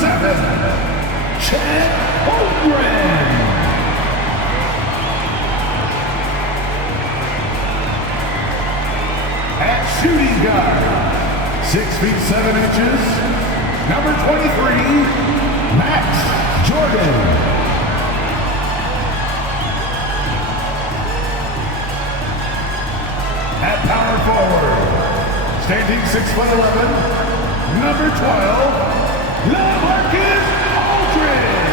7, Chet Holmgren. At shooting guard, 6 feet 7 inches, number 23, Max Jordan. At power forward, standing 6'11", number 12, LaMarcus Aldridge.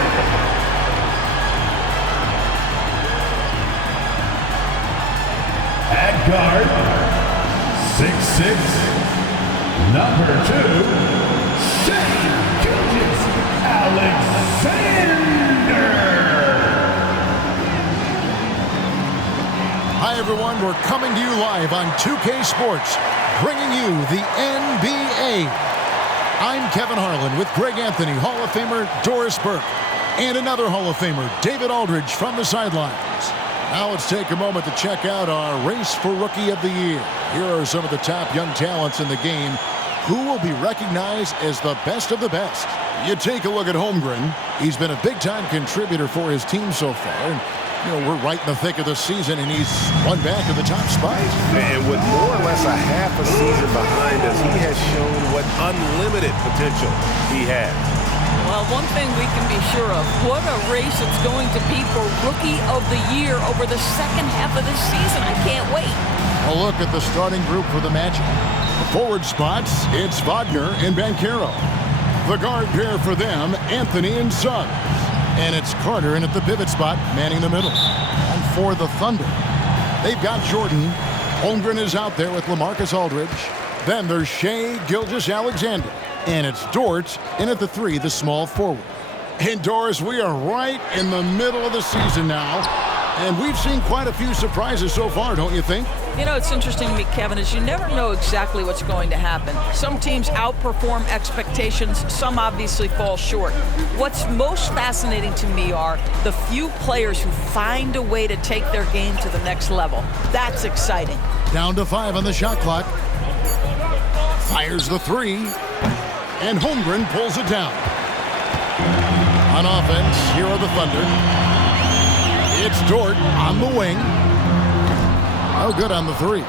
At guard, 6'6", number 2, Shai Gilgeous-Alexander. Hi everyone, we're coming to you live on 2K Sports, bringing you the NBA. I'm Kevin Harlan with Greg Anthony, Hall of Famer Doris Burke, and another Hall of Famer, David Aldridge, from the sidelines. Now let's take a moment to check out our race for Rookie of the Year. Here are some of the top young talents in the game who will be recognized as the best of the best. You take a look at Holmgren. He's been a big-time contributor for his team so far. And we're right in the thick of the season, and he's run back to the top spot. And with more or less a half a season behind us, he has shown what unlimited potential he has. Well, one thing we can be sure of, what a race it's going to be for Rookie of the Year over the second half of this season. I can't wait. A look at the starting group for the Magic. The forward spots, it's Wagner and Banchero. The guard pair for them, Anthony and Suggs. And it's Carter in at the pivot spot, manning the middle. And for the Thunder, they've got Jordan. Holmgren is out there with LaMarcus Aldridge. Then there's Shai Gilgeous-Alexander. And it's Dort in at the 3, the small forward. And Doris, we are right in the middle of the season now. And we've seen quite a few surprises so far, don't you think? You know, it's interesting to me, Kevin, is you never know exactly what's going to happen. Some teams outperform expectations, some obviously fall short. What's most fascinating to me are the few players who find a way to take their game to the next level. That's exciting. Down to 5 on the shot clock. Fires the 3. And Holmgren pulls it down. On offense, here are the Thunder. It's Dort on the wing. Oh, good on the 3.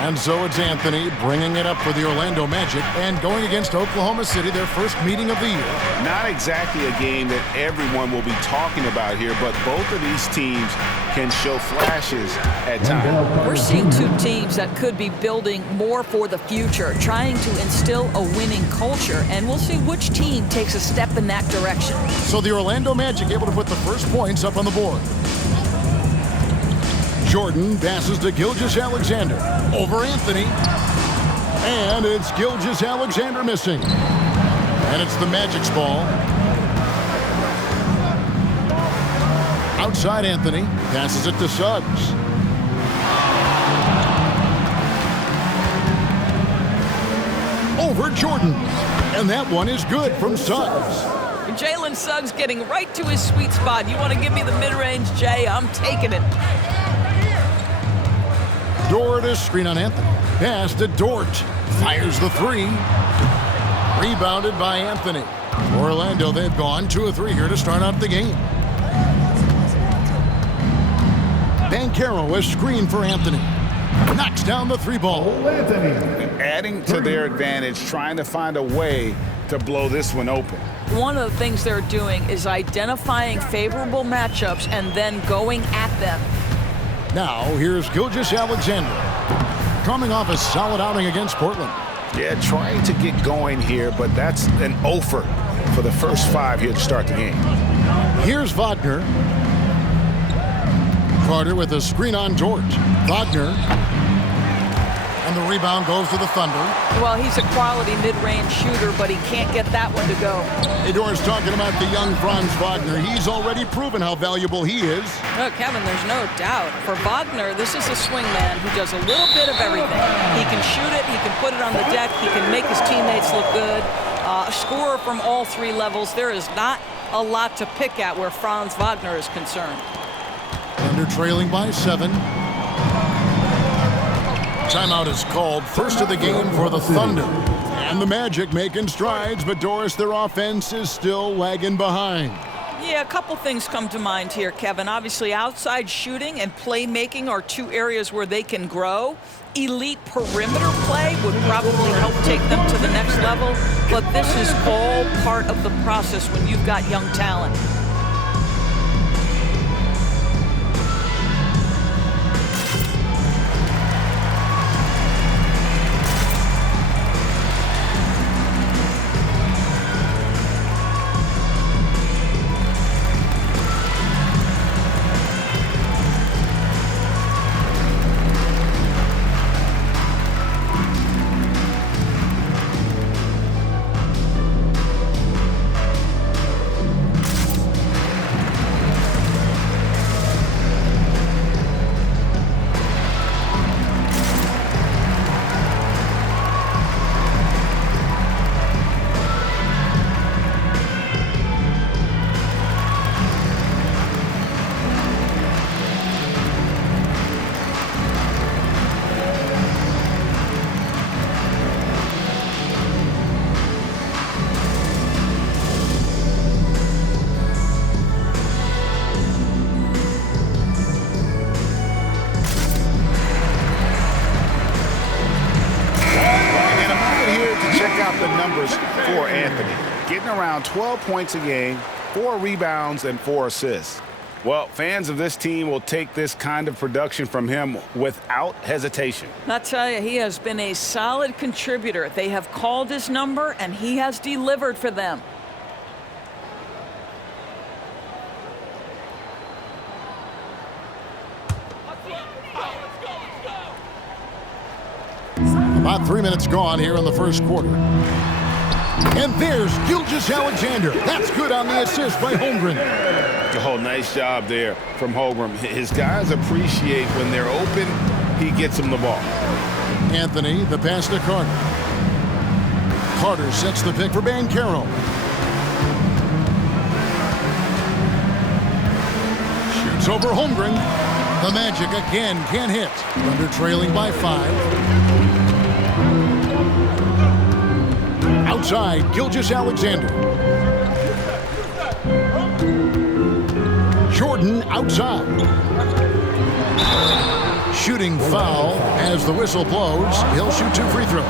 And so it's Anthony bringing it up for the Orlando Magic and going against Oklahoma City, their first meeting of the year. Not exactly a game that everyone will be talking about here, but both of these teams can show flashes at times. We're seeing two teams that could be building more for the future, trying to instill a winning culture, and we'll see which team takes a step in that direction. So the Orlando Magic able to put the first points up on the board. Jordan passes to Gilgeous-Alexander over Anthony. And it's Gilgeous-Alexander missing. And it's the Magic's ball. Outside Anthony, passes it to Suggs. Over Jordan. And that one is good from Suggs. Jalen Suggs getting right to his sweet spot. You want to give me the mid-range, Jay? I'm taking it. Dort is screen on Anthony. Pass to Dort. Fires the 3. Rebounded by Anthony. Orlando, they've gone 2 of 3 here to start out the game. Banchero is screen for Anthony. Knocks down the 3 ball. Adding to their advantage, trying to find a way to blow this one open. One of the things they're doing is identifying favorable matchups and then going at them. Now, here's Gilgeous-Alexander, coming off a solid outing against Portland. Yeah, trying to get going here, but that's an offer for the first 5 here to start the game. Here's Wagner. Carter with a screen on Dort. Wagner. And the rebound goes to the Thunder. Well, he's a quality mid-range shooter, but he can't get that one to go. Hey, Doris, talking about the young Franz Wagner. He's already proven how valuable he is. Oh, Kevin, there's no doubt. For Wagner, this is a swingman who does a little bit of everything. He can shoot it, he can put it on the deck, he can make his teammates look good. A scorer from all 3 levels. There is not a lot to pick at where Franz Wagner is concerned. Thunder trailing by 7. Timeout is called. First of the game for the Thunder. And the Magic making strides, but Doris, their offense is still lagging behind. Yeah, a couple things come to mind here, Kevin. Obviously, outside shooting and playmaking are two areas where they can grow. Elite perimeter play would probably help take them to the next level, but this is all part of the process when you've got young talent. For Anthony, getting around 12 points a game, 4 rebounds, and 4 assists. Well, fans of this team will take this kind of production from him without hesitation. I'll tell you, he has been a solid contributor. They have called his number, and he has delivered for them. About 3 minutes gone here in the first quarter. And there's Gilgeous-Alexander. That's good on the assist by Holmgren. Oh, nice job there from Holmgren. His guys appreciate when they're open, he gets them the ball. Anthony, the pass to Carter. Carter sets the pick for Banchero. Shoots over Holmgren. The Magic again can't hit. Thunder trailing by 5. Outside, Gilgeous-Alexander. Jordan outside. Shooting foul as the whistle blows. He'll shoot 2 free throws.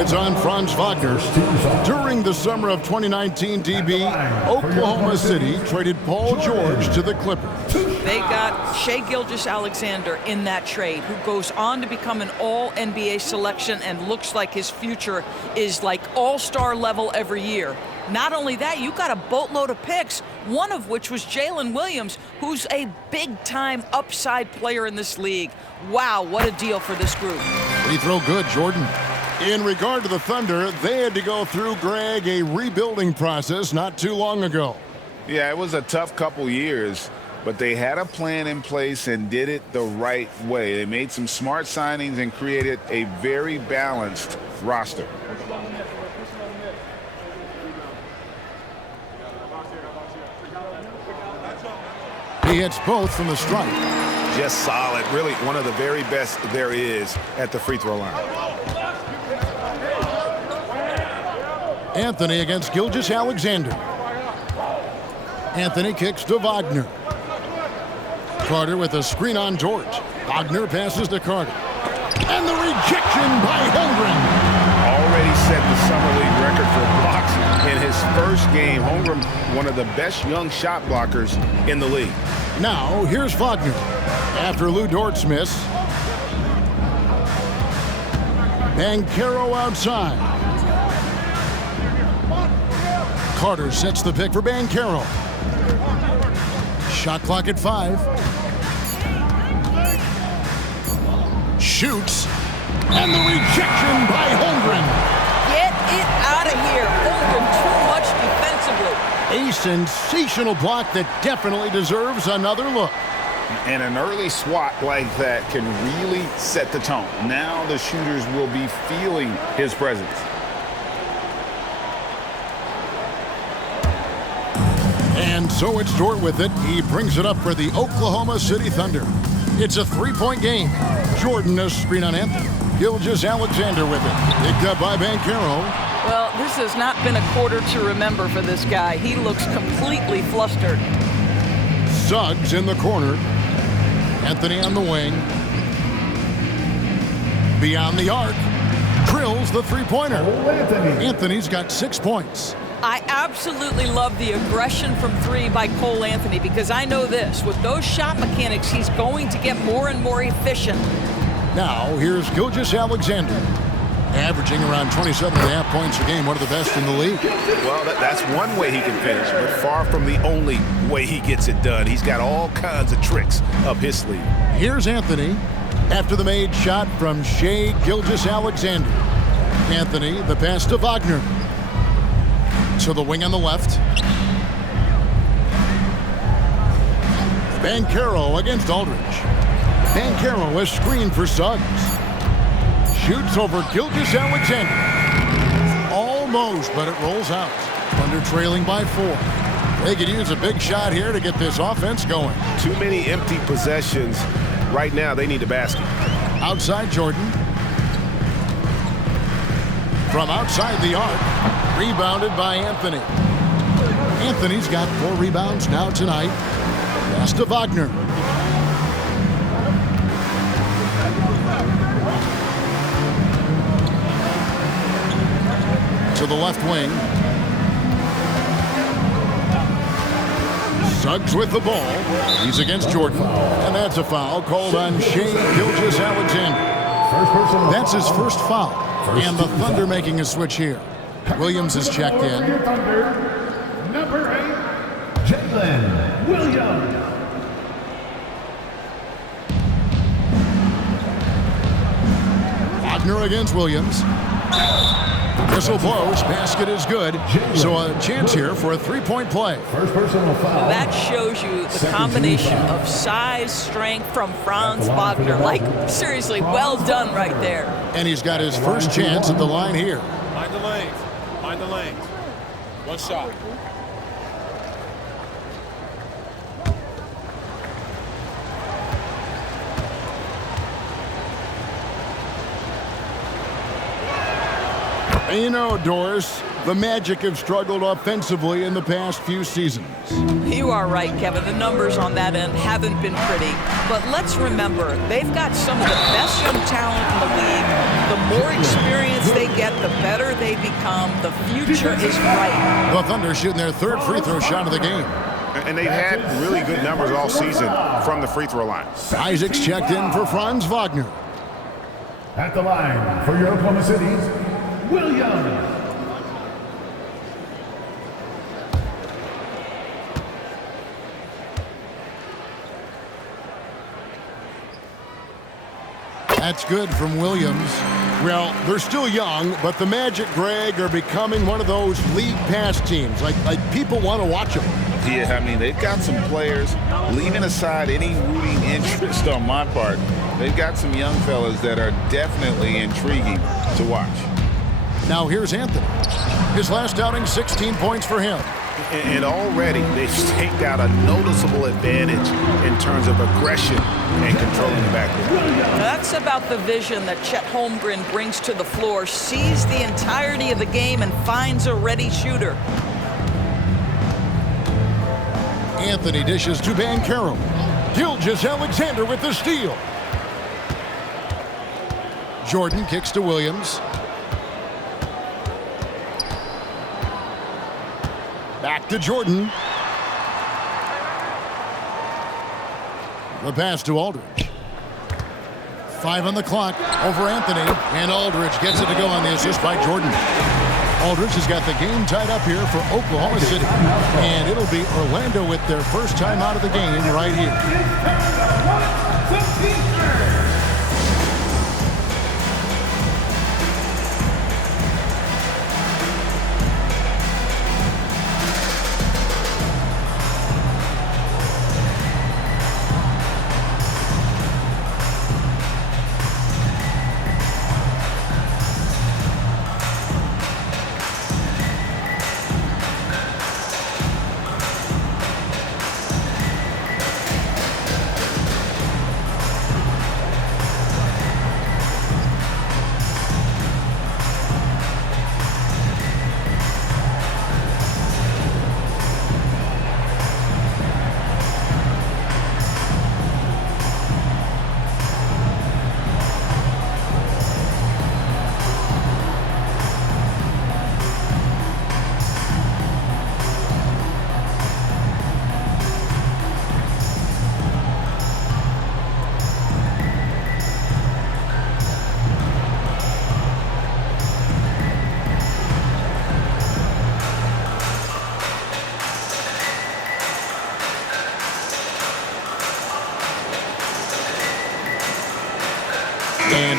It's on Franz Wagner. During the summer of 2019, DB, Oklahoma City traded Paul George to the Clippers. They got Shai Gilgeous-Alexander in that trade, who goes on to become an all-NBA selection and looks like his future is like all-star level every year. Not only that, you got a boatload of picks, one of which was Jalen Williams, who's a big-time upside player in this league. Wow, what a deal for this group. Free throw good, Jordan. In regard to the Thunder, they had to go through, Greg, a rebuilding process not too long ago. Yeah, it was a tough couple years, but they had a plan in place and did it the right way. They made some smart signings and created a very balanced roster. He hits both from the stripe. Just solid. Really one of the very best there is at the free throw line. Anthony against Gilgeous-Alexander. Anthony kicks to Wagner. Carter with a screen on George. Wagner passes to Carter. And the rejection by Holmgren. Already set the Summer League record for blocks in his first game. Holmgren, one of the best young shot blockers in the league. Now, here's Wagner. After Lou Dort's miss. Banchero outside. Carter sets the pick for Banchero. Shot clock at 5. Shoots. And the rejection by Holmgren. Get it out of here. Holmgren too much defensively. A sensational block that definitely deserves another look. And an early swat like that can really set the tone. Now the shooters will be feeling his presence. And so it's Dort with it. He brings it up for the Oklahoma City Thunder. It's a 3-point game. Jordan, a screen on Anthony. Gilgeous-Alexander with it. Picked up by Banchero. Well, this has not been a quarter to remember for this guy. He looks completely flustered. Suggs in the corner. Anthony on the wing. Beyond the arc. Drills the three-pointer. Anthony's got 6 points. I absolutely love the aggression from three by Cole Anthony because I know this. With those shot mechanics, he's going to get more and more efficient. Now, here's Gilgeous-Alexander. Averaging around 27.5 points a game, one of the best in the league. Well, that's one way he can finish, but far from the only way he gets it done. He's got all kinds of tricks up his sleeve. Here's Anthony after the made shot from Shai Gilgeous-Alexander. Anthony, the pass to Wagner. To the wing on the left. Banchero against Aldridge. Banchero is screened for Suggs. Shoots over Gilgeous-Alexander. Almost, but it rolls out. Thunder trailing by 4. They could use a big shot here to get this offense going. Too many empty possessions. Right now, they need a basket. Outside Jordan. From outside the arc. Rebounded by Anthony. Anthony's got 4 rebounds now tonight. Pass to Wagner. To the left wing. Suggs with the ball. He's against Jordan. And that's a foul called on Shai Gilgeous-Alexander. That's his first foul. And the Thunder making a switch here. Williams is checked in. Number 8, Jalen Williams. Wagner against Williams. Whistle blows. Basket is good. So a chance here for a three-point play. First personal foul. That shows you the combination of size, strength from Franz Wagner. Like, seriously, well done right there. And he's got his first chance at the line here. Mind the lanes. Mind the lanes. One shot. And you know, Doris, the Magic have struggled offensively in the past few seasons. You are right, Kevin. The numbers on that end haven't been pretty. But let's remember, they've got some of the best young talent in the league. The more experience they get, the better they become. The future is bright. The Thunder shooting their third free throw shot of the game. And they've had really good numbers all season from the free throw line. Isaacs checked in for Franz Wagner. At the line for your Oklahoma City's Williams. That's good from Williams. Well, they're still young, but the Magic, Greg, are becoming one of those league pass teams. Like people want to watch them. Yeah, I mean, they've got some players, leaving aside any rooting interest on my part, they've got some young fellas that are definitely intriguing to watch. Now here's Anthony. His last outing, 16 points for him. And already they've staked out a noticeable advantage in terms of aggression and controlling the backcourt. That's about the vision that Chet Holmgren brings to the floor, sees the entirety of the game and finds a ready shooter. Anthony dishes to Banchero. Gilgeous-Alexander with the steal. Jordan kicks to Williams. Back to Jordan. The pass to Aldridge. 5 on the clock over Anthony, and Aldridge gets it to go on the assist by Jordan. Aldridge has got the game tied up here for Oklahoma City, and it'll be Orlando with their first time out of the game right here.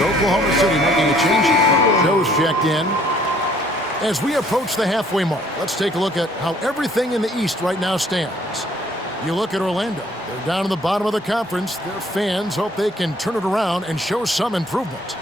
Oklahoma City making a change. Joe's checked in. As we approach the halfway mark, let's take a look at how everything in the East right now stands. You look at Orlando. They're down in the bottom of the conference. Their fans hope they can turn it around and show some improvement.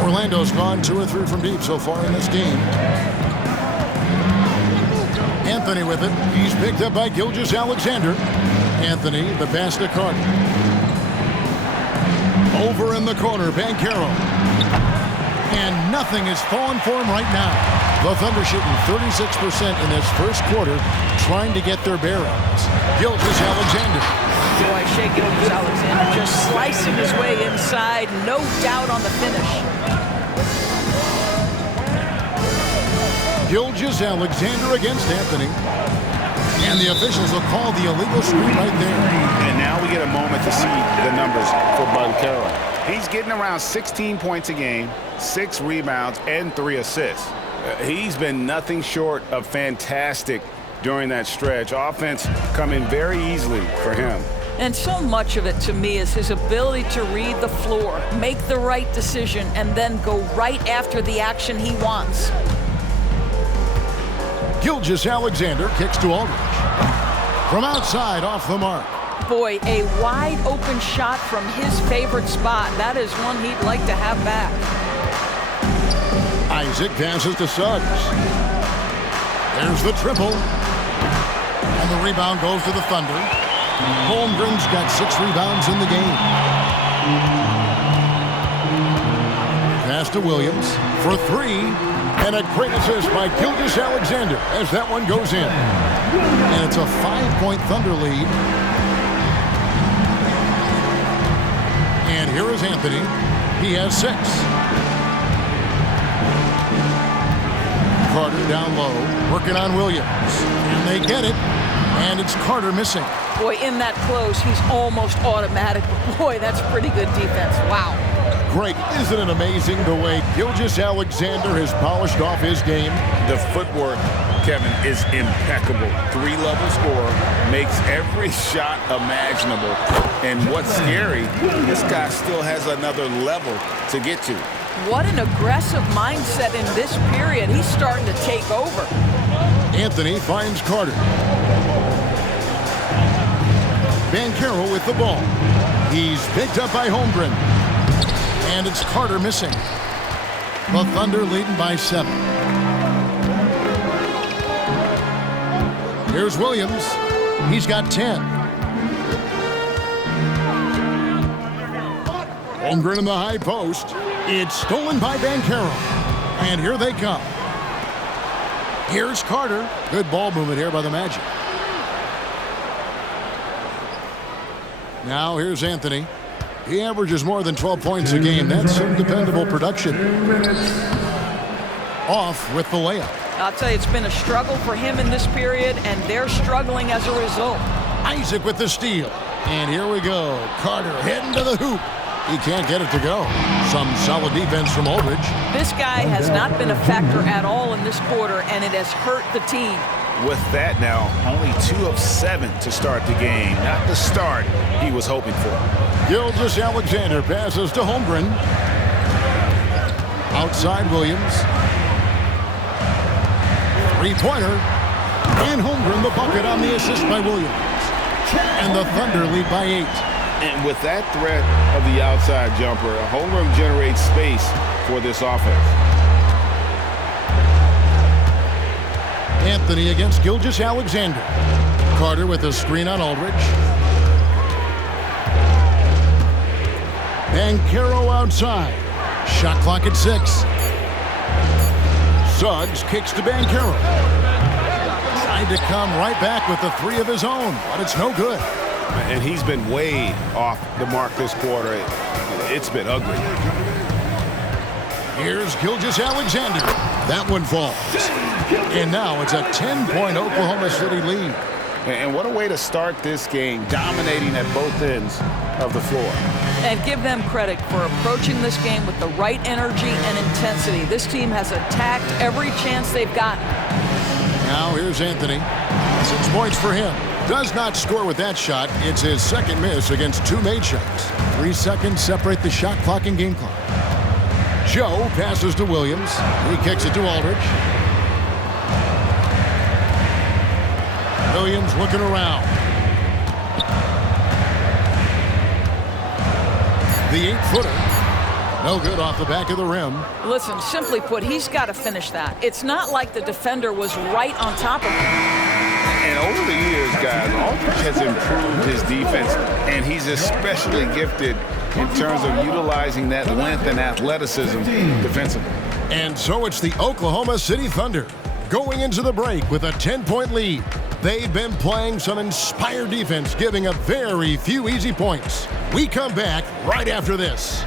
Orlando's gone 2 or 3 from deep so far in this game. Anthony with it. He's picked up by Gilgeous-Alexander. Anthony, the pass to Carter. Over in the corner, Banchero. And nothing is falling for him right now. The Thunder shooting 36% in this first quarter, trying to get their bearings. Gilgeous-Alexander. Boy, Shai Gilgeous-Alexander just slicing his way inside. No doubt on the finish. Gilgeous-Alexander against Anthony. And the officials will call the illegal screen right there. And now we get a moment to see the numbers for Banchero. He's getting around 16 points a game, 6 rebounds, and 3 assists. He's been nothing short of fantastic during that stretch. Offense coming very easily for him. And so much of it, to me, is his ability to read the floor, make the right decision, and then go right after the action he wants. Gilgeous-Alexander kicks to Aldridge. From outside, off the mark. Boy, a wide open shot from his favorite spot. That is one he'd like to have back. Isaac passes to Suggs. There's the triple. And the rebound goes to the Thunder. Holmgren's got 6 rebounds in the game. Pass to Williams for 3. And a great assist by Gilgeous-Alexander as that one goes in. And it's a 5-point Thunder lead. And here is Anthony. He has 6. Carter down low, working on Williams. And they get it. And it's Carter missing. Boy, in that close, he's almost automatic. But boy, that's pretty good defense. Wow. Greg, isn't it amazing the way Gilgeous-Alexander has polished off his game? The footwork, Kevin, is impeccable. 3-level scorer, makes every shot imaginable. And what's scary, this guy still has another level to get to. What an aggressive mindset in this period. He's starting to take over. Anthony finds Carter. Banchero with the ball. He's picked up by Holmgren. And it's Carter missing. The Thunder leading by 7. Here's Williams. He's got 10. Holmgren in the high post. It's stolen by Banchero. And here they come. Here's Carter. Good ball movement here by the Magic. Now here's Anthony. He averages more than 12 points a game. That's some dependable production. Off with the layup. I'll tell you, it's been a struggle for him in this period, and they're struggling as a result. Isaac with the steal. And here we go. Carter heading to the hoop. He can't get it to go. Some solid defense from Aldridge. This guy has not been a factor at all in this quarter, and it has hurt the team. With that now, only 2 of 7 to start the game. Not the start he was hoping for. Gilgeous-Alexander passes to Holmgren. Outside Williams. 3-pointer. And Holmgren the bucket on the assist by Williams. And the Thunder lead by 8. And with that threat of the outside jumper, Holmgren generates space for this offense. Anthony against Gilgeous-Alexander. Carter with a screen on Aldridge. Banchero outside. Shot clock at 6. Suggs kicks to Banchero. Tried to come right back with the 3 of his own, but it's no good. And he's been way off the mark this quarter. It's been ugly. Here's Gilgeous-Alexander. That one falls. And now it's a 10-point Oklahoma City lead. And what a way to start this game, dominating at both ends of the floor. And give them credit for approaching this game with the right energy and intensity. This team has attacked every chance they've gotten. Now here's Anthony. 6 points for him. Does not score with that shot. It's his second miss against 2 made shots. 3 seconds separate the shot clock and game clock. Joe passes to Williams. He kicks it to Aldridge. Williams looking around. The 8-footer. No good off the back of the rim. Listen, simply put, he's got to finish that. It's not like the defender was right on top of him. And over the years, guys, Aldridge has improved his defense, and he's especially gifted in terms of utilizing that length and athleticism defensively. And so it's the Oklahoma City Thunder going into the break with a 10-point lead. They've been playing some inspired defense, giving up very few easy points. We come back right after this.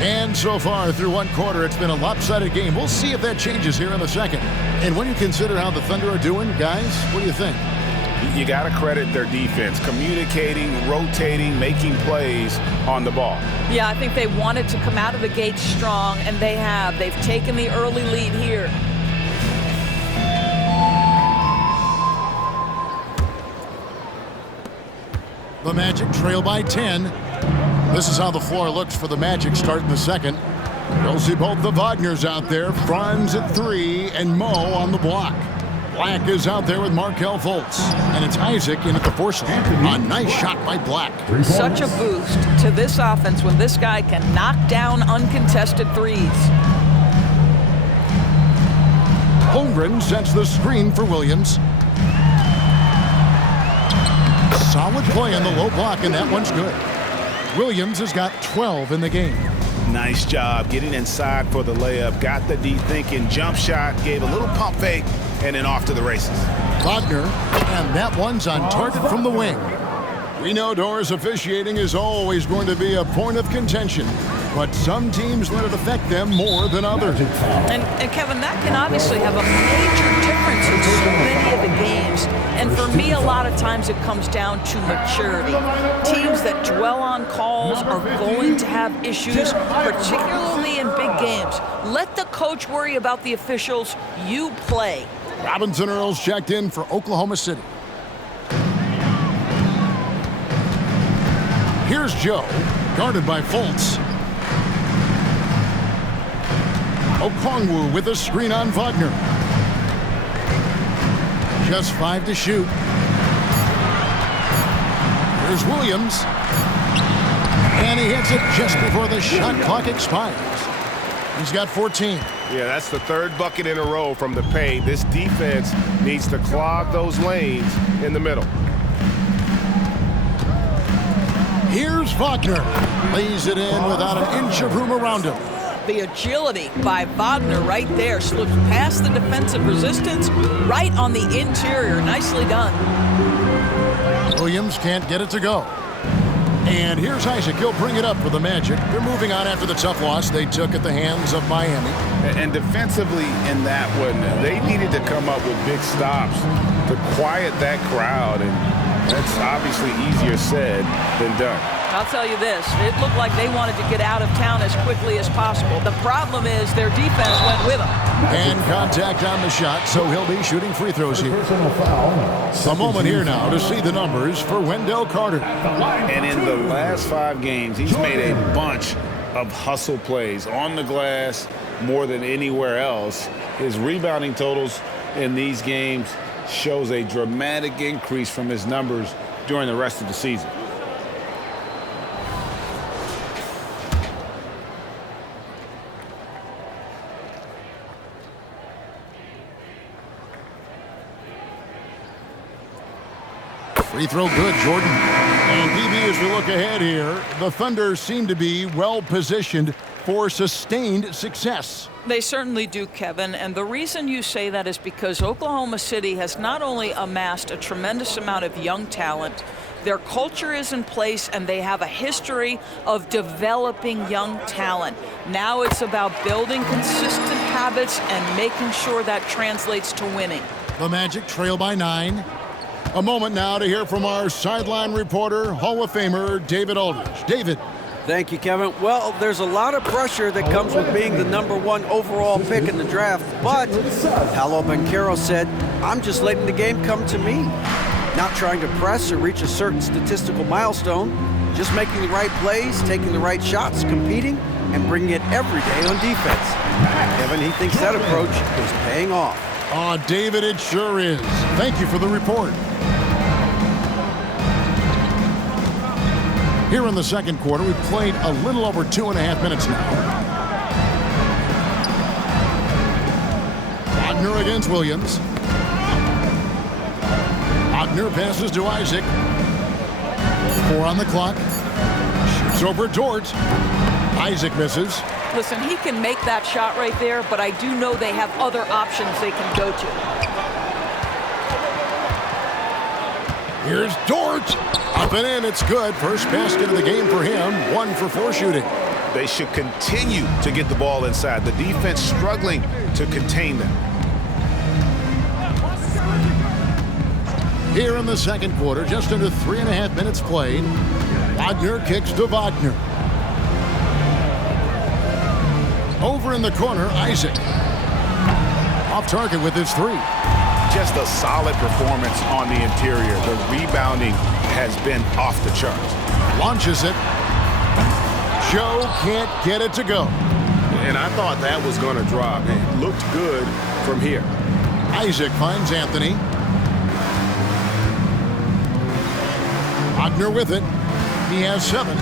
And so far through one quarter, it's been a lopsided game. We'll see if that changes here in the second. And when you consider how the Thunder are doing, guys, what do you think? You got to credit their defense, communicating, rotating, making plays on the ball. Yeah, I think they wanted to come out of the gate strong, and they have. They've taken the early lead here. The Magic trail by 10. This is how the floor looks for the Magic starting the second. You'll see both the Wagners out there, Franz at 3 and Mo on the block. Black is out there with Markelle Fultz. And it's Isaac in at the 4 slot. A nice shot by Black. Such a boost to this offense when this guy can knock down uncontested threes. Holmgren sets the screen for Williams. Solid play on the low block, and that one's good. Williams has got 12 in the game. Nice job getting inside for the layup. Got the D thinking, jump shot, gave a little pump fake, and then off to the races. Wagner, and that one's on target from the wing. We know Doors officiating is always going to be a point of contention, but some teams let it affect them more than others. And Kevin, that can obviously have a major difference in so many of the games. And for me, a lot of times it comes down to maturity. Teams that dwell on calls are going to have issues, particularly in big games. Let the coach worry about the officials. You play. Robinson Earls checked in for Oklahoma City. Here's Joe, guarded by Fultz. Okongwu with a screen on Wagner. Just 5 to shoot. Here's Williams. And he hits it just before the shot clock expires. He's got 14. Yeah, that's the 3rd bucket in a row from the paint. This defense needs to clog those lanes in the middle. Here's Wagner. Lays it in without an inch of room around him. The agility by Wagner right there. Slips past the defensive resistance, right on the interior. Nicely done. Williams can't get it to go. And here's Isaac. He'll bring it up for the Magic. They're moving on after the tough loss they took at the hands of Miami. And defensively in that one, they needed to come up with big stops to quiet that crowd. And that's obviously easier said than done. I'll tell you this, it looked like they wanted to get out of town as quickly as possible. The problem is their defense went with them. And contact on the shot, so he'll be shooting free throws here. A moment here now to see the numbers for Wendell Carter. And in the last 5 games, he's made a bunch of hustle plays on the glass more than anywhere else. His rebounding totals in these games shows a dramatic increase from his numbers during the rest of the season. Free throw good, Jordan. And DB, as we look ahead here, the Thunder seem to be well positioned for sustained success. They certainly do, Kevin, and the reason you say that is because Oklahoma City has not only amassed a tremendous amount of young talent, their culture is in place and they have a history of developing young talent. Now it's about building consistent habits and making sure that translates to winning. The Magic trail by 9. A moment now to hear from our sideline reporter, Hall of Famer David Aldridge. David. Thank you, Kevin. Well, there's a lot of pressure that comes with being the #1 overall pick in the draft, but Paolo Banchero said, I'm just letting the game come to me. Not trying to press or reach a certain statistical milestone, just making the right plays, taking the right shots, competing, and bringing it every day on defense. Kevin, he thinks that approach is paying off. David, it sure is. Thank you for the report. Here in the second quarter, we've played a little over 2.5 minutes now. Wagner against Williams. Wagner passes to Isaac. 4 on the clock. Shoots over Dort. Isaac misses. Listen, he can make that shot right there, but I do know they have other options they can go to. Here's Dort. Up and in, it's good. First basket of the game for him. 1 for 4 shooting. They should continue to get the ball inside. The defense struggling to contain them. Here in the second quarter, just under 3.5 minutes played. Wagner kicks to Wagner. Over in the corner, Isaac. Off target with his 3. Just a solid performance on the interior. The rebounding has been off the charts. Launches it. Joe can't get it to go. And I thought that was going to drop. It looked good from here. Isaac finds Anthony. Wagner with it. He has 7.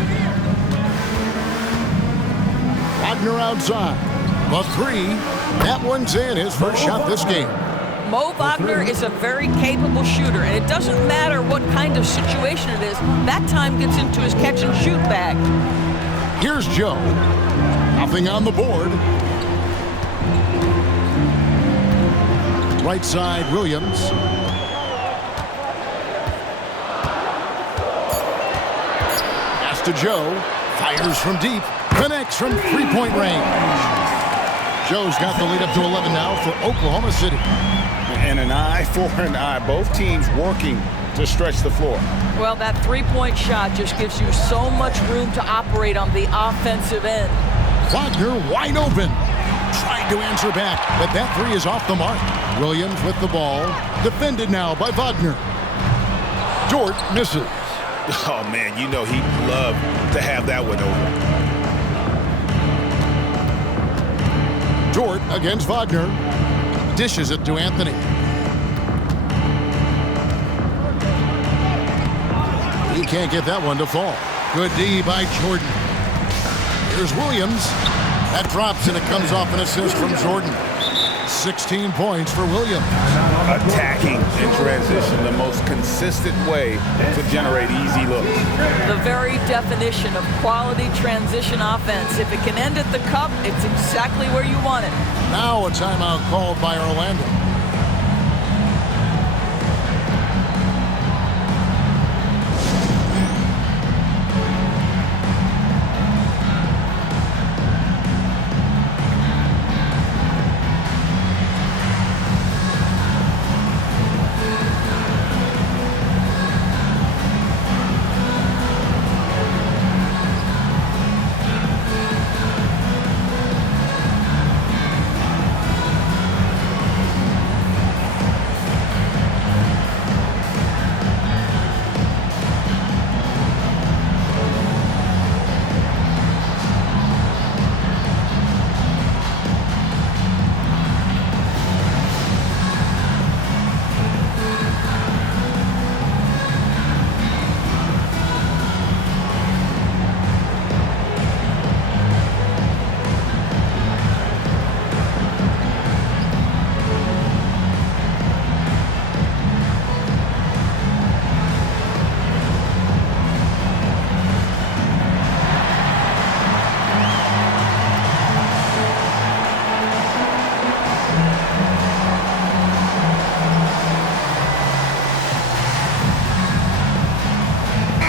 Wagner outside. The 3. That one's in. His first shot this game. Mo Wagner is a very capable shooter, and it doesn't matter what kind of situation it is. That time gets into his catch-and-shoot bag. Here's Joe. Nothing on the board. Right side, Williams. Pass to Joe. Fires from deep. Connects from three-point range. Joe's got the lead up to 11 now for Oklahoma City. And an eye for an eye. Both teams working to stretch the floor. Well, that three-point shot just gives you so much room to operate on the offensive end. Wagner wide open. Tried to answer back, but that 3 is off the mark. Williams with the ball. Defended now by Wagner. Dort misses. Oh, man, you know he'd love to have that one over. Dort against Wagner. Dishes it to Anthony. He can't get that one to fall. Good D by Jordan. Here's Williams. That drops and it comes off an assist from Jordan. 16 points for Williams. Attacking in transition, the most consistent way to generate easy looks. The very definition of quality transition offense. If it can end at the cup, it's exactly where you want it. Now a timeout called by Orlando.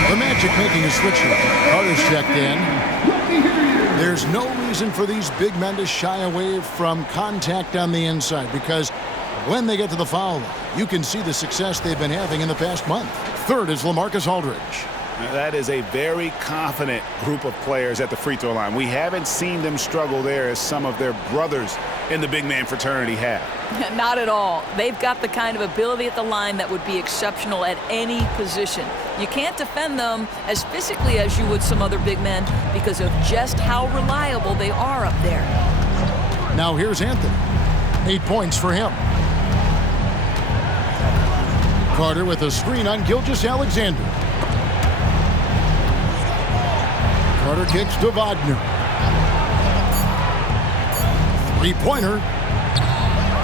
The Magic making a switch here. Carter's checked in. There's no reason for these big men to shy away from contact on the inside because when they get to the foul line, you can see the success they've been having in the past month. Third is LaMarcus Aldridge. Now, that is a very confident group of players at the free throw line. We haven't seen them struggle there as some of their brothers in the big man fraternity have. Not at all. They've got the kind of ability at the line that would be exceptional at any position. You can't defend them as physically as you would some other big men because of just how reliable they are up there. Now here's Anthony. 8 points for him. Carter with a screen on Gilgeous-Alexander. Carter kicks to Wagner. Three-pointer.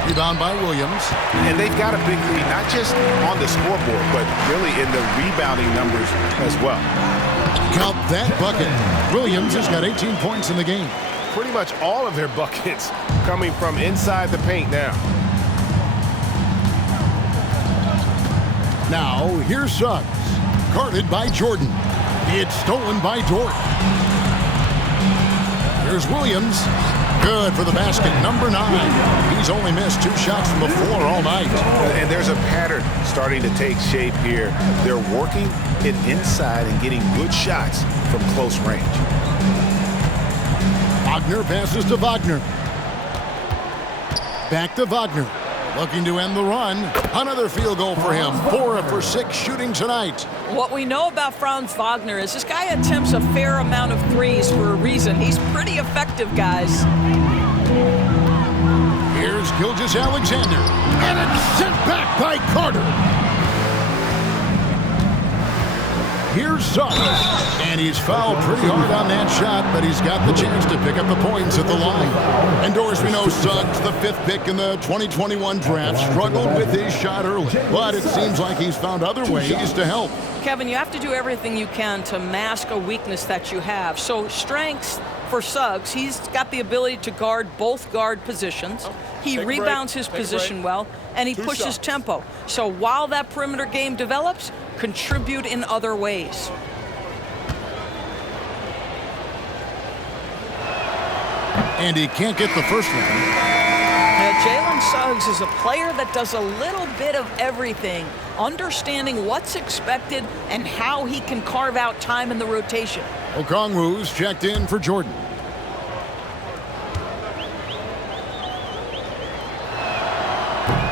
Rebound by Williams. And they've got a big lead, not just on the scoreboard, but really in the rebounding numbers as well. Count that bucket. Williams has got 18 points in the game. Pretty much all of their buckets coming from inside the paint now. Now, here's Suggs. Guarded by Jordan. It's stolen by Dort. Here's Williams. Good for the basket, number 9. He's only missed 2 shots from the floor all night. And there's a pattern starting to take shape here. They're working it inside and getting good shots from close range. Wagner passes to Wagner. Back to Wagner. Looking to end the run. Another field goal for him. 4 for 6 shooting tonight. What we know about Franz Wagner is this guy attempts a fair amount of threes for a reason. He's pretty effective, guys. Here's Gilgeous-Alexander. And it's sent back by Carter. Here's Suggs. And he's fouled pretty hard on that shot, but he's got the chance to pick up the points at the line. And Doris, we know Suggs, the 5th pick in the 2021 draft, struggled with his shot early. But it seems like he's found other ways to help. Kevin, you have to do everything you can to mask a weakness that you have. So strengths for Suggs, he's got the ability to guard both guard positions. He rebounds his position well, and he pushes tempo. So while that perimeter game develops, contribute in other ways. And he can't get the first one. Jalen Suggs is a player that does a little bit of everything, understanding what's expected and how he can carve out time in the rotation. Okongwu's checked in for Jordan.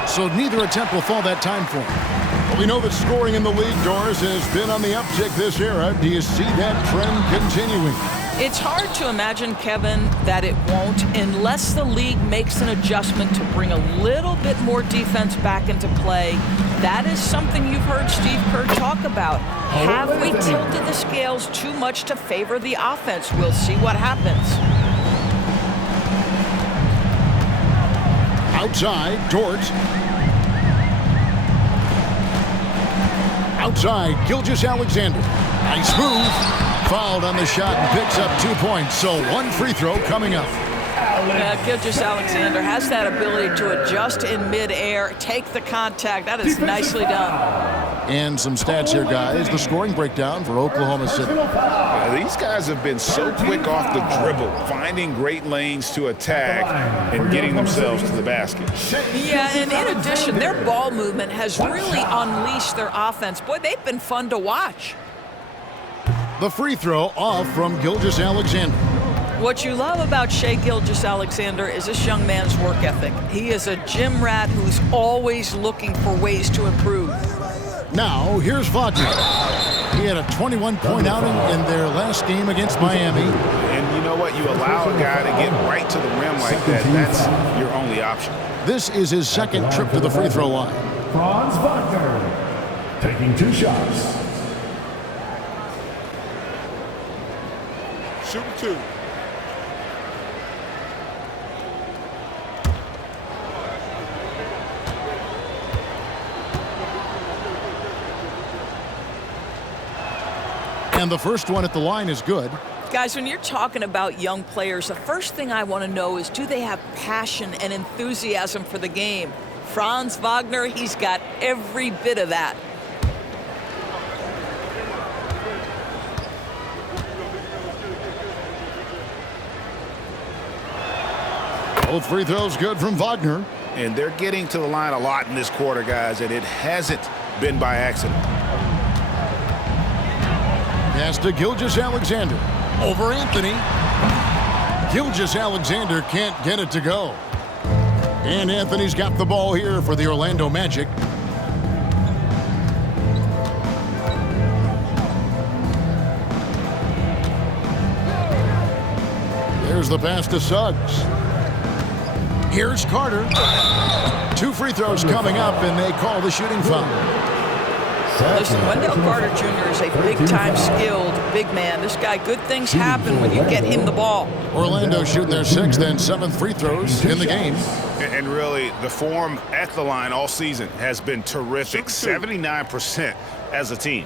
So neither attempt will fall that time for him. But we know that scoring in the league, Doris, has been on the uptick this era. Do you see that trend continuing? It's hard to imagine, Kevin, that it won't unless the league makes an adjustment to bring a little bit more defense back into play. That is something you've heard Steve Kerr talk about. Have we tilted the scales too much to favor the offense? We'll see what happens. Outside, Dort. Outside, Gilgeous-Alexander. Nice move. Fouled on the shot and picks up 2 points. So 1 free throw coming up. Gilgeous-Alexander has that ability to adjust in midair, take the contact. That is nicely done. And some stats here, guys. The scoring breakdown for Oklahoma City. These guys have been so quick off the dribble, finding great lanes to attack and getting themselves to the basket. Yeah, and in addition, their ball movement has really unleashed their offense. Boy, they've been fun to watch. The free throw off from Gilgeous-Alexander. What you love about Shai Gilgeous-Alexander is this young man's work ethic. He is a gym rat who's always looking for ways to improve. Now, here's Wagner. He had a 21-point outing in their last game against Miami. And you know what? You allow a guy to get right to the rim like that. That's your only option. This is his second trip to the free throw line. Franz Wagner taking 2 shots. Shooting 2. And the first one at the line is good. Guys, when you're talking about young players, the first thing I want to know is, do they have passion and enthusiasm for the game? Franz Wagner, he's got every bit of that. Both free throws good from Wagner. And they're getting to the line a lot in this quarter, guys, and it hasn't been by accident. Pass to Gilgeous-Alexander. Over Anthony. Gilgeous-Alexander can't get it to go. And Anthony's got the ball here for the Orlando Magic. There's the pass to Suggs. Here's Carter. 2 free throws coming up, and they call the shooting foul. Listen, Wendell Carter Jr. is a big-time skilled big man. This guy, good things happen when you get him the ball. Orlando shooting their 6th and 7th free throws in the game. And really, the form at the line all season has been terrific. 79% as a team.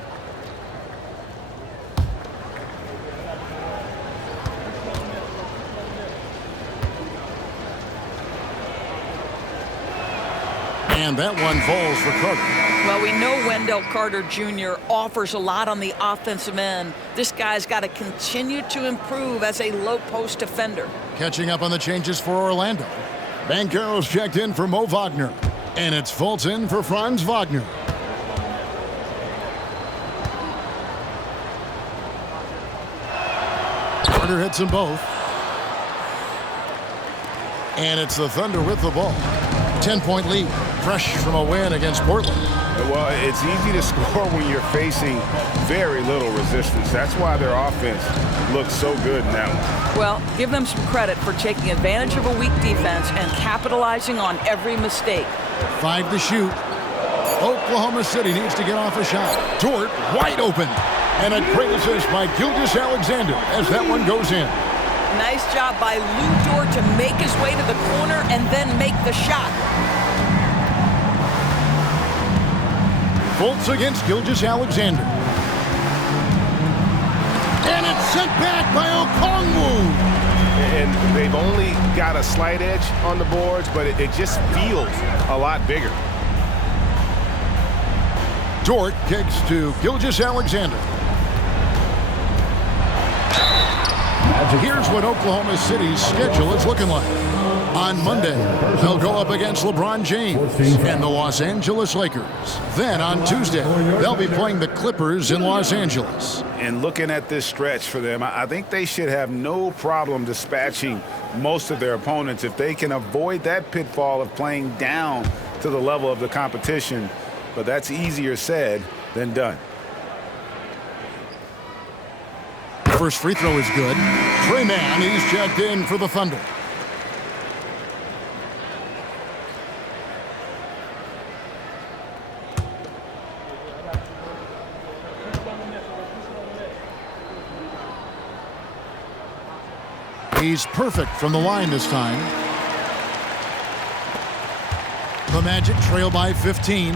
And that one falls for Carter. Well, we know Wendell Carter Jr. offers a lot on the offensive end. This guy's got to continue to improve as a low-post defender. Catching up on the changes for Orlando. Banchero's checked in for Mo Wagner. And it's Fultz in for Franz Wagner. Carter hits them both. And it's the Thunder with the ball. 10-point lead. Fresh from a win against Portland. Well, it's easy to score when you're facing very little resistance. That's why their offense looks so good in that one. Well, give them some credit for taking advantage of a weak defense and capitalizing on every mistake. 5 to shoot. Oklahoma City needs to get off a shot. Dort wide open. And a great assist by Gilgeous-Alexander as that one goes in. Nice job by Lou Dort to make his way to the corner and then make the shot. Fultz against Gilgeous-Alexander. And it's sent back by Okongwu. And they've only got a slight edge on the boards, but it just feels a lot bigger. Dort kicks to Gilgeous-Alexander. Here's what Oklahoma City's schedule is looking like. On Monday, they'll go up against LeBron James and the Los Angeles Lakers. Then on Tuesday, they'll be playing the Clippers in Los Angeles. And looking at this stretch for them, I think they should have no problem dispatching most of their opponents if they can avoid that pitfall of playing down to the level of the competition. But that's easier said than done. First free throw is good. Tre Mann, he's checked in for the Thunder. He's perfect from the line this time. The Magic trail by 15.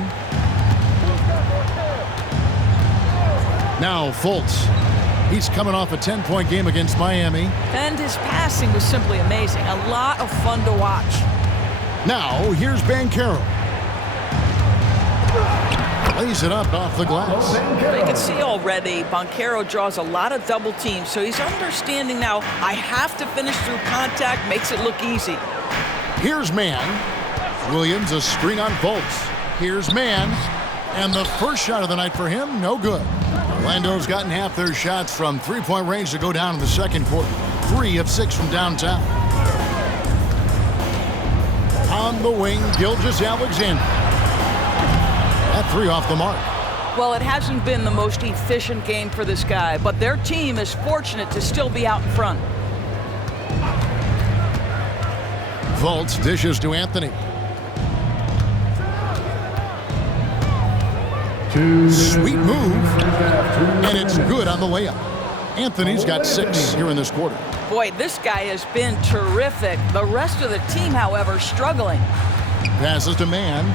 Now Fultz. He's coming off a 10-point game against Miami. And his passing was simply amazing. A lot of fun to watch. Now, here's Banchero. Lays it up off the glass. You can see already Banchero draws a lot of double teams, so he's understanding now I have to finish through contact, makes it look easy. Here's Mann. Williams, a screen on Fultz. Here's Mann. And the first shot of the night for him, no good. Orlando's gotten half their shots from three-point range to go down in the second quarter. 3 of 6 from downtown. On the wing, Gilgeous-Alexander. That 3 off the mark. Well, it hasn't been the most efficient game for this guy, but their team is fortunate to still be out in front. Fultz dishes to Anthony. Sweet move, and it's good on the layup. Anthony's got 6 here in this quarter. Boy, this guy has been terrific. The rest of the team, however, struggling. Passes to Mann.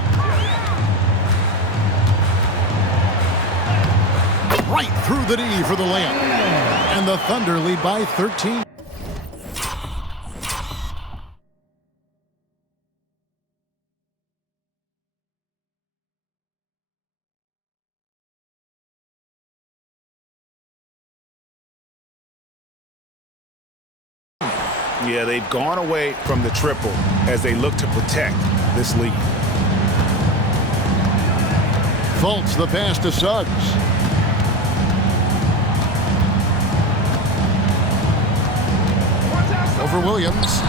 Right through the D for the layup. And the Thunder lead by 13. Yeah, they've gone away from the triple as they look to protect this lead. Fultz, the pass to Suggs. Over Williams.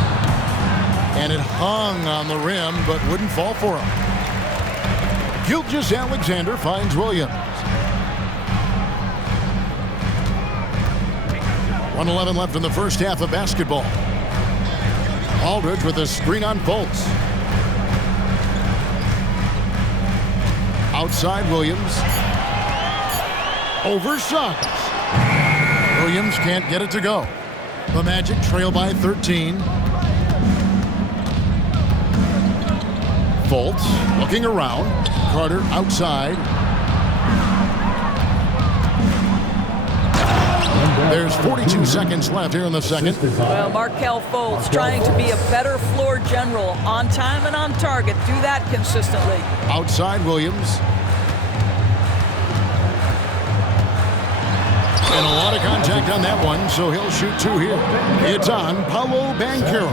And it hung on the rim, but wouldn't fall for him. Gilgeous-Alexander finds Williams. 1:11 left in the first half of basketball. Aldridge with a screen on Fultz. Outside Williams. Over Suggs. Williams can't get it to go. The Magic trail by 13. Fultz looking around. Carter outside. There's 42 seconds left here in the second. Well, Markelle Fultz trying to be a better floor general, on time and on target. Do that consistently. Outside Williams. And a lot of contact on that one, so he'll shoot two here. It's on Paolo Banchero.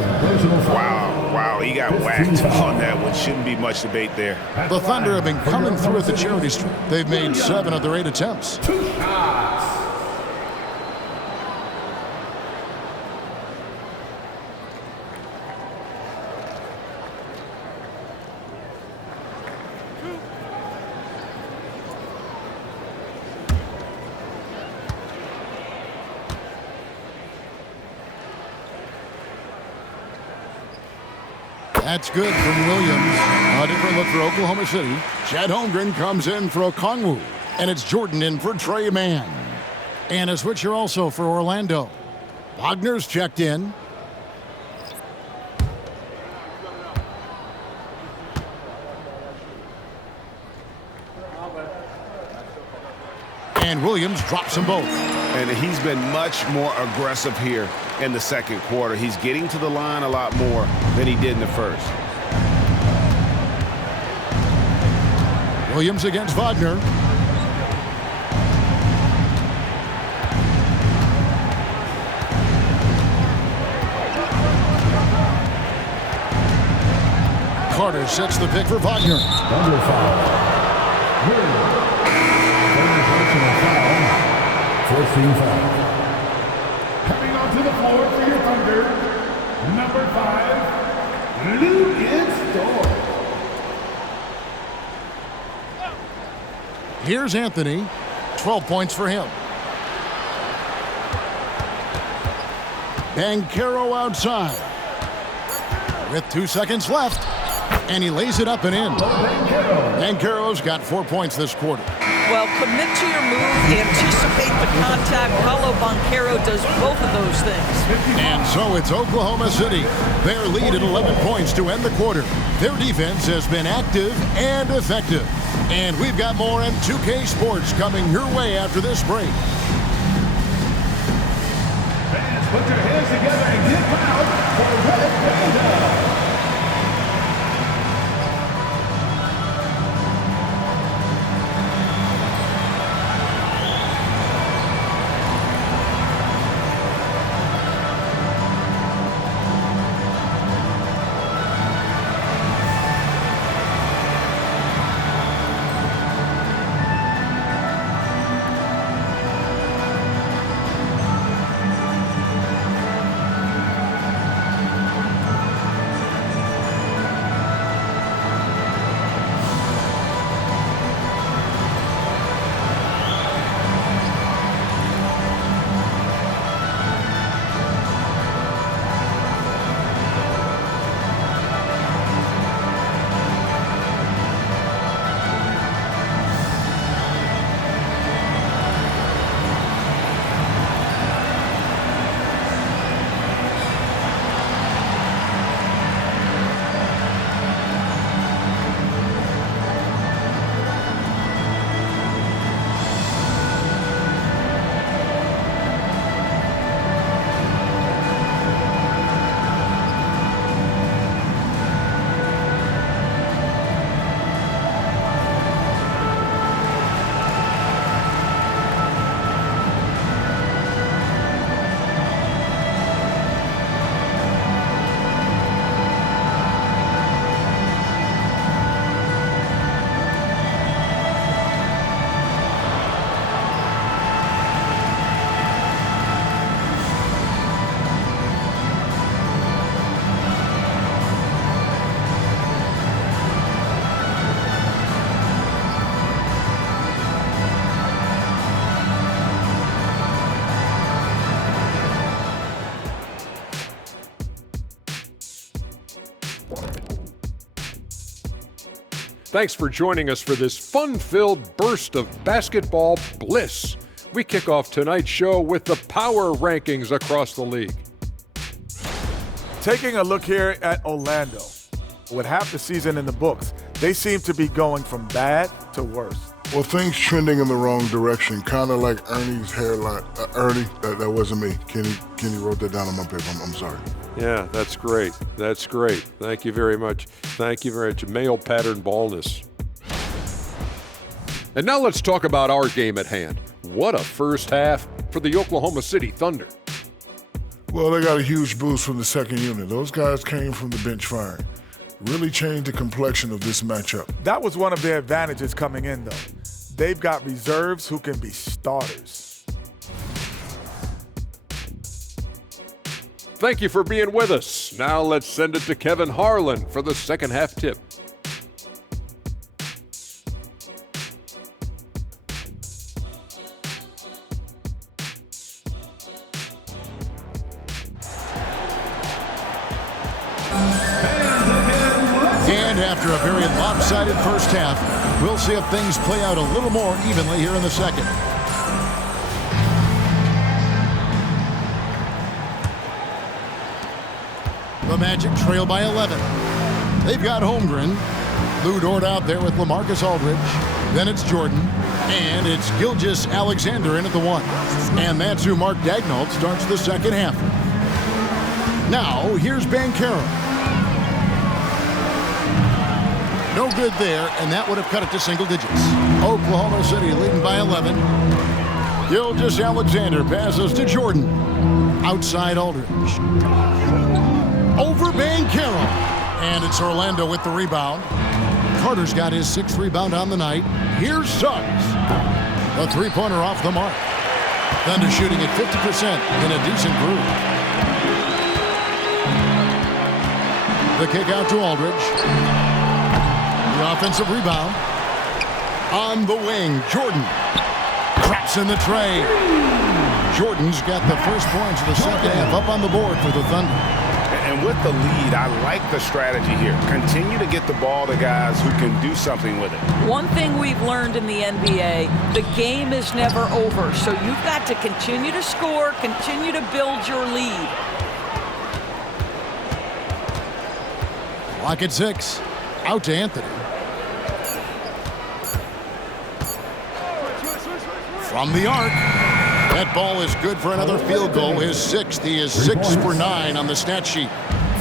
Wow, he got whacked on that one. Shouldn't be much debate there. The Thunder have been coming through at the charity stripe. They've made 7 of their 8 attempts. That's good from Williams. A different look for Oklahoma City. Chet Holmgren comes in for Okongwu. And it's Jordan in for Trey Mann. And a switcher also for Orlando. Wagner's checked in. And Williams drops them both. And he's been much more aggressive here in the second quarter. He's getting to the line a lot more than he did in the first. Williams against Wagner. Carter sets the pick for Wagner. Double foul. Forcing foul. Coming onto the floor for your Thunder, number 5, Lucas Dort. Here's Anthony. 12 points for him. Banchero outside. With 2 seconds left. And he lays it up and in. Banchero's got 4 points this quarter. Well, commit to your move, anticipate the contact. Paolo Banchero does both of those things. And so it's Oklahoma City. Their lead at 11 points to end the quarter. Their defense has been active and effective. And we've got more in 2K Sports coming your way after this break. Fans, put your hands together and get loud for Red Panda. Thanks for joining us for this fun-filled burst of basketball bliss. We kick off tonight's show with the power rankings across the league. Taking a look here at Orlando, with half the season in the books, they seem to be going from bad to worse. Well, things trending in the wrong direction, kind of like Ernie's hairline. Ernie, that wasn't me. Kenny wrote that down on my paper. I'm sorry. Yeah, that's great. That's great. Thank you very much. Thank you very much. Male pattern baldness. And now let's talk about our game at hand. What a first half for the Oklahoma City Thunder. Well, they got a huge boost from the second unit. Those guys came from the bench firing. Really changed the complexion of this matchup. That was one of their advantages coming in, though. They've got reserves who can be starters. Thank you for being with us. Now let's send it to Kevin Harlan for the second half tip. And after a very lopsided first half, we'll see if things play out a little more evenly here in the second. The Magic trail by 11. They've got Holmgren. Lou Dort out there with LaMarcus Aldridge. Then it's Jordan. And it's Gilgeous-Alexander in at the 1. And that's who Mark Daigneault starts the second half. Now, here's Banchero. No good there, and that would have cut it to single digits. Oklahoma City leading by 11. Gilgeous-Alexander passes to Jordan. Outside Aldridge. Over Banchero. And it's Orlando with the rebound. Carter's got his 6th rebound on the night. Here's Suggs. The three-pointer off the mark. Thunder shooting at 50% in a decent groove. The kick out to Aldridge. The offensive rebound. On the wing, Jordan. Traps in the tray. Jordan's got the first points of the second half up on the board for the Thunder. And with the lead, I like the strategy here. Continue to get the ball to guys who can do something with it. One thing we've learned in the NBA, the game is never over. So you've got to continue to score, continue to build your lead. Clock at 6. Out to Anthony. From the arc. That ball is good for another field goal. His 6th. He is 6 for 9 on the stat sheet.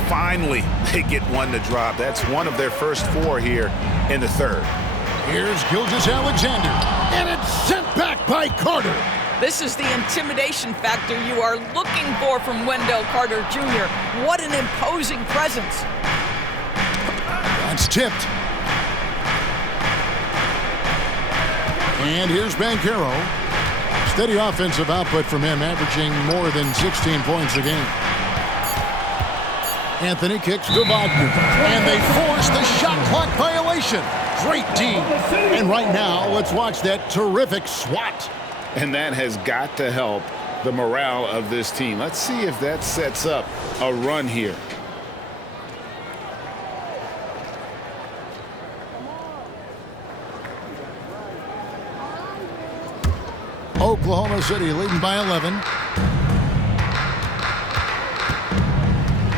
Finally, they get one to drop. That's one of their first 4 here in the third. Here's Gilgeous-Alexander. And it's sent back by Carter. This is the intimidation factor you are looking for from Wendell Carter Jr. What an imposing presence. That's tipped. And here's Banchero. Steady offensive output from him, averaging more than 16 points a game. Anthony kicks to Wagner. And they force the shot clock violation. Great D. And right now, let's watch that terrific swat. And that has got to help the morale of this team. Let's see if that sets up a run here. Oklahoma City leading by 11.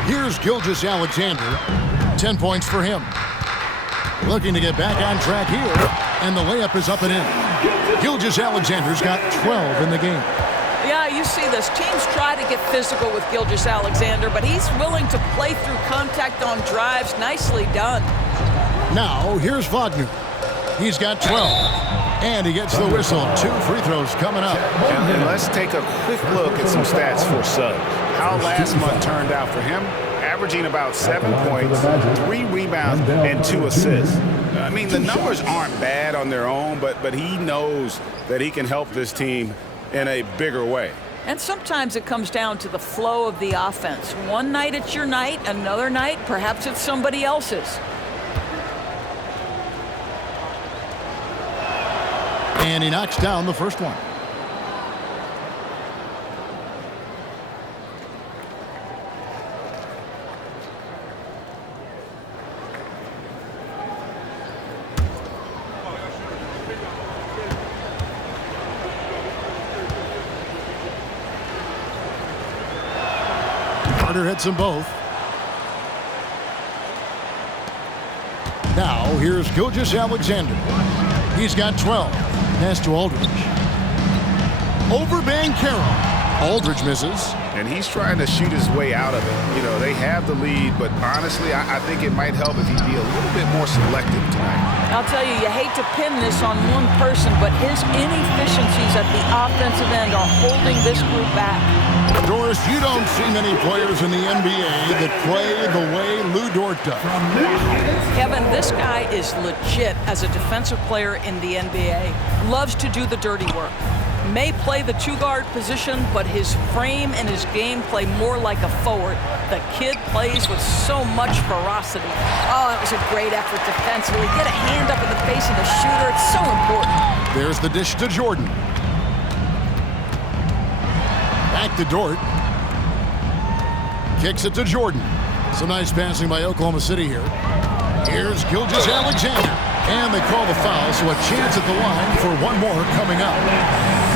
Here's Gilgeous-Alexander. 10 points for him. Looking to get back on track here. And the layup is up and in. Gilgeous-Alexander's got 12 in the game. Yeah, you see this. Teams try to get physical with Gilgeous-Alexander, but he's willing to play through contact on drives. Nicely done. Now, here's Wagner. He's got 12. And he gets the whistle. 2 free throws coming up. And let's take a quick look at some stats for Suggs. How last month turned out for him, averaging about 7 points, 3 rebounds, and 2 assists. I mean, the numbers aren't bad on their own, but he knows that he can help this team in a bigger way. And sometimes it comes down to the flow of the offense. One night it's your night, another night perhaps it's somebody else's. And he knocks down the first one. Carter hits them both. Now, here's Gilgeous-Alexander. He's got 12. Pass to Aldridge. Over Banchero. Aldridge misses. And he's trying to shoot his way out of it. You know, they have the lead, but honestly, I think it might help if he'd be a little bit more selective tonight. I'll tell you hate to pin this on one person, but his inefficiencies at the offensive end are holding this group back. Doris, you don't see many players in the NBA that play the way Lou Dort does. Kevin, this guy is legit as a defensive player in the NBA. Loves to do the dirty work. May play the two-guard position, but his frame and his game play more like a forward. The kid plays with so much ferocity. Oh, it was a great effort defensively. Get a hand up in the face of the shooter. It's so important. There's the dish to Jordan. Back to Dort. Kicks it to Jordan. Some nice passing by Oklahoma City here. Here's Gilgeous-Alexander. And they call the foul, so a chance at the line for one more coming up.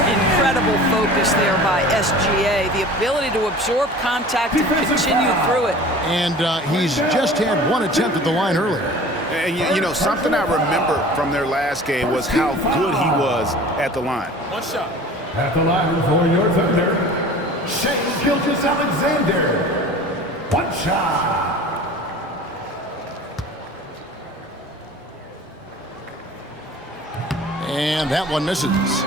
Incredible focus there by SGA. The ability to absorb contact and continue through it. And he's just had one attempt at the line earlier. And you know, something I remember from their last game was how good he was at the line. One shot. At the line for your Thunder, Shai Gilgeous-Alexander. One shot. And that one misses.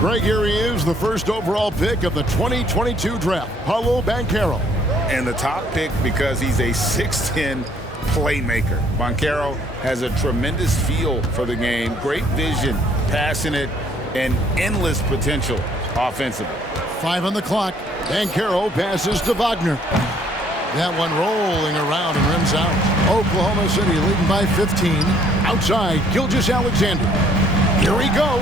Greg, here he is, the first overall pick of the 2022 draft, Paolo Banchero. And the top pick because he's a 6'10" playmaker. Banchero has a tremendous feel for the game, great vision, passing it, and endless potential offensively. 5 on the clock. Banchero passes to Wagner. That one rolling around and rims out. Oklahoma City leading by 15. Outside, Gilgeous-Alexander. Here he goes.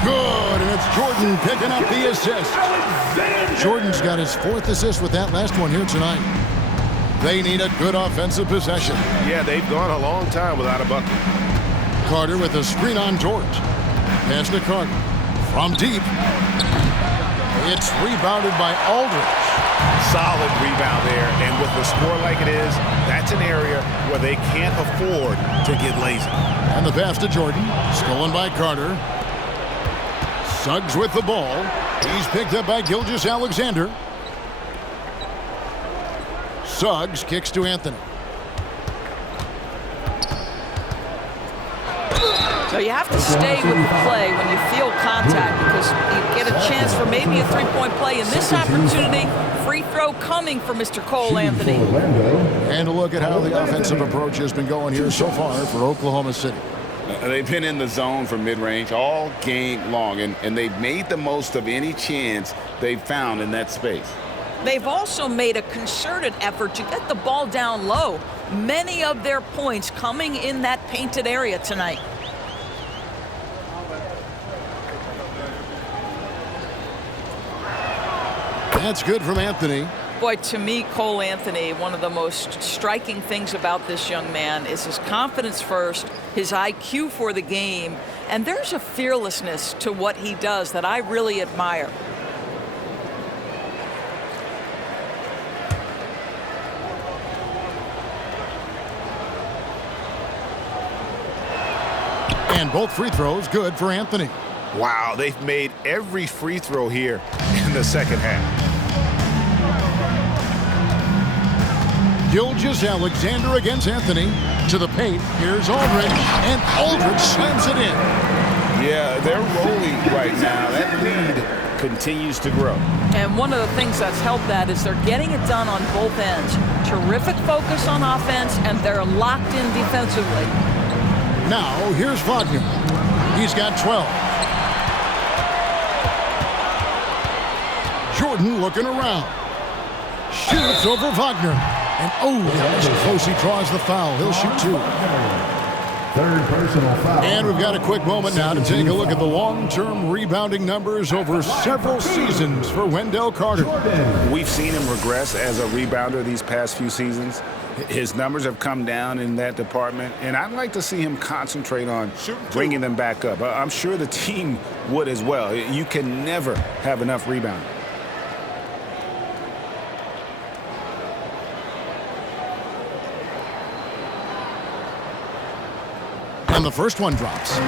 Good, and it's Jordan picking up the assist. Jordan's got his 4th assist with that last one here tonight. They need a good offensive possession. Yeah, they've gone a long time without a bucket. Carter with a screen on Dort. Pass to Carter. From deep. It's rebounded by Aldridge. Solid rebound there, and with the score like it is, that's an area where they can't afford to get lazy. And the pass to Jordan, stolen by Carter. Suggs with the ball. He's picked up by Gilgeous-Alexander. Suggs kicks to Anthony. So you have to stay with the play when you feel contact because you get a chance for maybe a three-point play. In this opportunity, free throw coming for Mr. Cole Anthony. And a look at how the offensive approach has been going here so far for Oklahoma City. They've been in the zone from mid-range all game long, and they've made the most of any chance they've found in that space. They've also made a concerted effort to get the ball down low. Many of their points coming in that painted area tonight. That's good from Anthony. Boy, to me, Cole Anthony, one of the most striking things about this young man is his confidence first, his IQ for the game, and there's a fearlessness to what he does that I really admire. And both free throws good for Anthony. Wow, they've made every free throw here in the second half. Gilgeous-Alexander against Anthony. To the paint. Here's Aldridge. And Aldridge slams it in. Yeah, they're rolling right now. That lead continues to grow. And one of the things that's helped that is they're getting it done on both ends. Terrific focus on offense, and they're locked in defensively. Now, here's Wagner. He's got 12. Jordan looking around. Shoots over Wagner. And that was close. He draws the foul. He'll shoot 2. Third personal foul. And we've got a quick moment now to take a look at the long-term rebounding numbers over several seasons for Wendell Carter. We've seen him regress as a rebounder these past few seasons. His numbers have come down in that department, and I'd like to see him concentrate on bringing them back up. I'm sure the team would as well. You can never have enough rebounding. And the first one drops.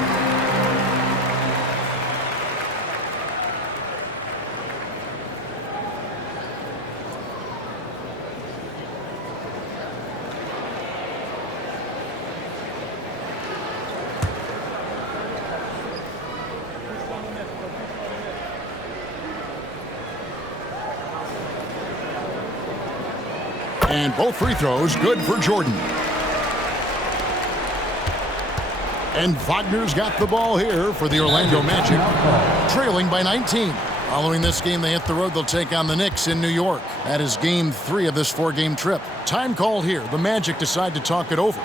And both free throws good for Jordan. And Wagner's got the ball here for the Orlando Magic, trailing by 19. Following this game, they hit the road. They'll take on the Knicks in New York. That is game 3 of this 4-game trip. Time called here. The Magic decide to talk it over.